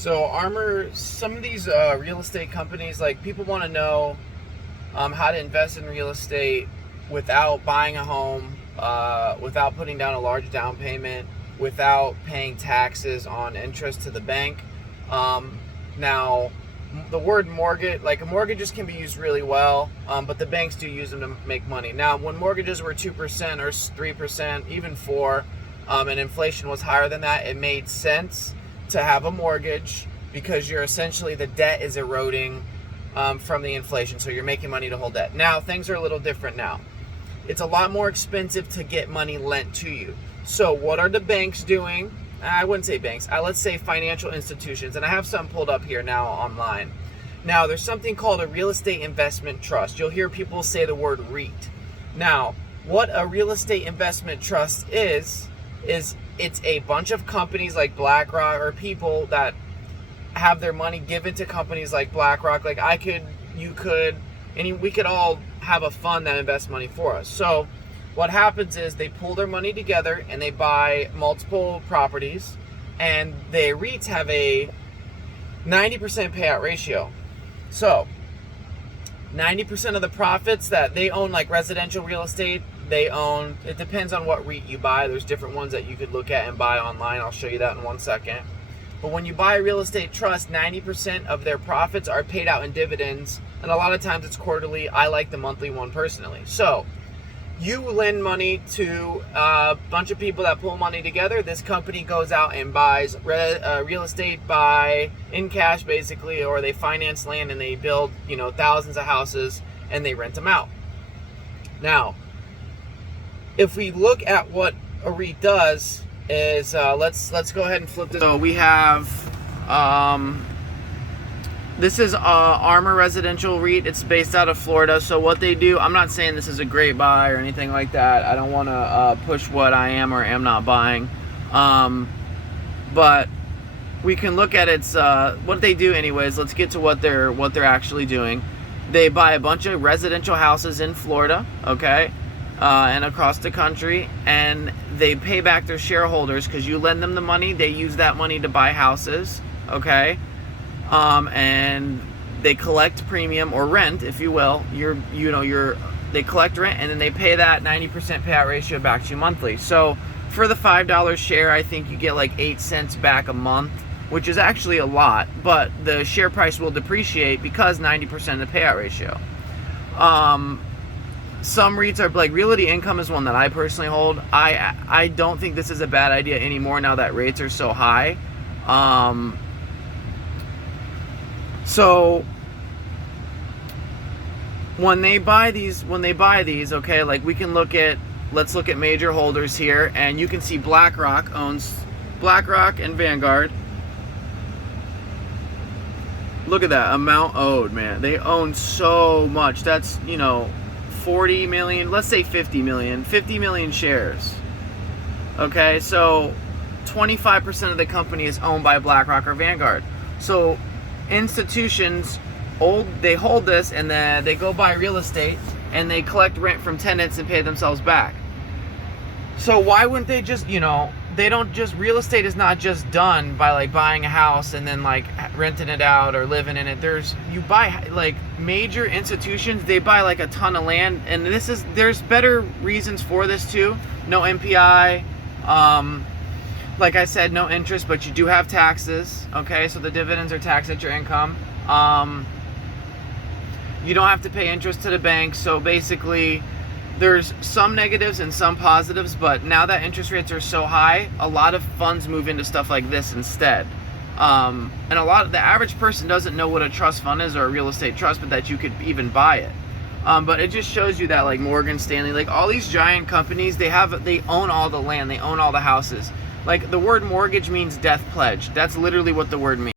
So Armor, some of these real estate companies, like people want to know how to invest in real estate without buying a home, without putting down a large down payment, without paying taxes on interest to the bank. Now, the word mortgage, like mortgages can be used really well, but the banks do use them to make money. Now, when mortgages were 2% or 3%, even 4%, and inflation was higher than that, it made sense to have a mortgage because you're essentially, the debt is eroding from the inflation, so you're making money to hold debt. Now, things are a little different now. It's a lot more expensive to get money lent to you. So what are the banks doing? I wouldn't say banks. Let's say financial institutions. And I have some pulled up here now online. Now, there's something called a real estate investment trust. You'll hear people say the word REIT. Now, what a real estate investment trust is it's a bunch of companies like BlackRock, or people that have their money given to companies like BlackRock. Like you could, and we could all have a fund that invests money for us. So what happens is they pull their money together and they buy multiple properties, and the REITs have a 90% payout ratio. So 90% of the profits that they own, like residential real estate, they own, it depends on what REIT you buy. There's different ones that you could look at and buy online. I'll show you that in 1 second. But when you buy a real estate trust, 90% of their profits are paid out in dividends, and a lot of times it's quarterly. I like the monthly one personally. So you lend money to a bunch of people that pull money together. This company goes out and buys real estate in cash, basically, or they finance land and they build, thousands of houses and they rent them out. Now, if we look at what a REIT does, is let's go ahead and flip this. So we have this is Armor Residential REIT. It's based out of Florida. So what they do, I'm not saying this is a great buy or anything like that. I don't want to push what I am or am not buying, but we can look at its what they do anyways. Let's get to what they're actually doing. They buy a bunch of residential houses in Florida, okay, and across the country, and they pay back their shareholders, because you lend them the money, they use that money to buy houses, okay, and they collect premium or rent, if you will. They collect rent, and then they pay that 90% payout ratio back to you monthly. So for the $5 share, I think you get like 8 cents back a month, which is actually a lot, but the share price will depreciate because 90% of the payout ratio. Some REITs are like Realty Income is one that I personally hold. I don't think this is a bad idea anymore now that rates are so high. So when they buy these, okay, like let's look at major holders here, and you can see BlackRock owns BlackRock and Vanguard. Look at that amount owed, man. They own so much. That's, 40 million, let's say 50 million shares. Okay, so 25% of the company is owned by BlackRock or Vanguard. So institutions they hold this, and then they go buy real estate and they collect rent from tenants and pay themselves back. So why wouldn't they just, they don't just, real estate is not just done by like buying a house and then like renting it out or living in it. You buy, like major institutions, they buy like a ton of land, and there's better reasons for this too. No MPI, like I said, no interest, but you do have taxes, okay? So the dividends are taxed at your income. You don't have to pay interest to the bank, so basically there's some negatives and some positives, but now that interest rates are so high, a lot of funds move into stuff like this instead. And the average person doesn't know what a trust fund is or a real estate trust, but that you could even buy it. But it just shows you that like Morgan Stanley, like all these giant companies, they own all the land, they own all the houses. Like the word mortgage means death pledge. That's literally what the word means.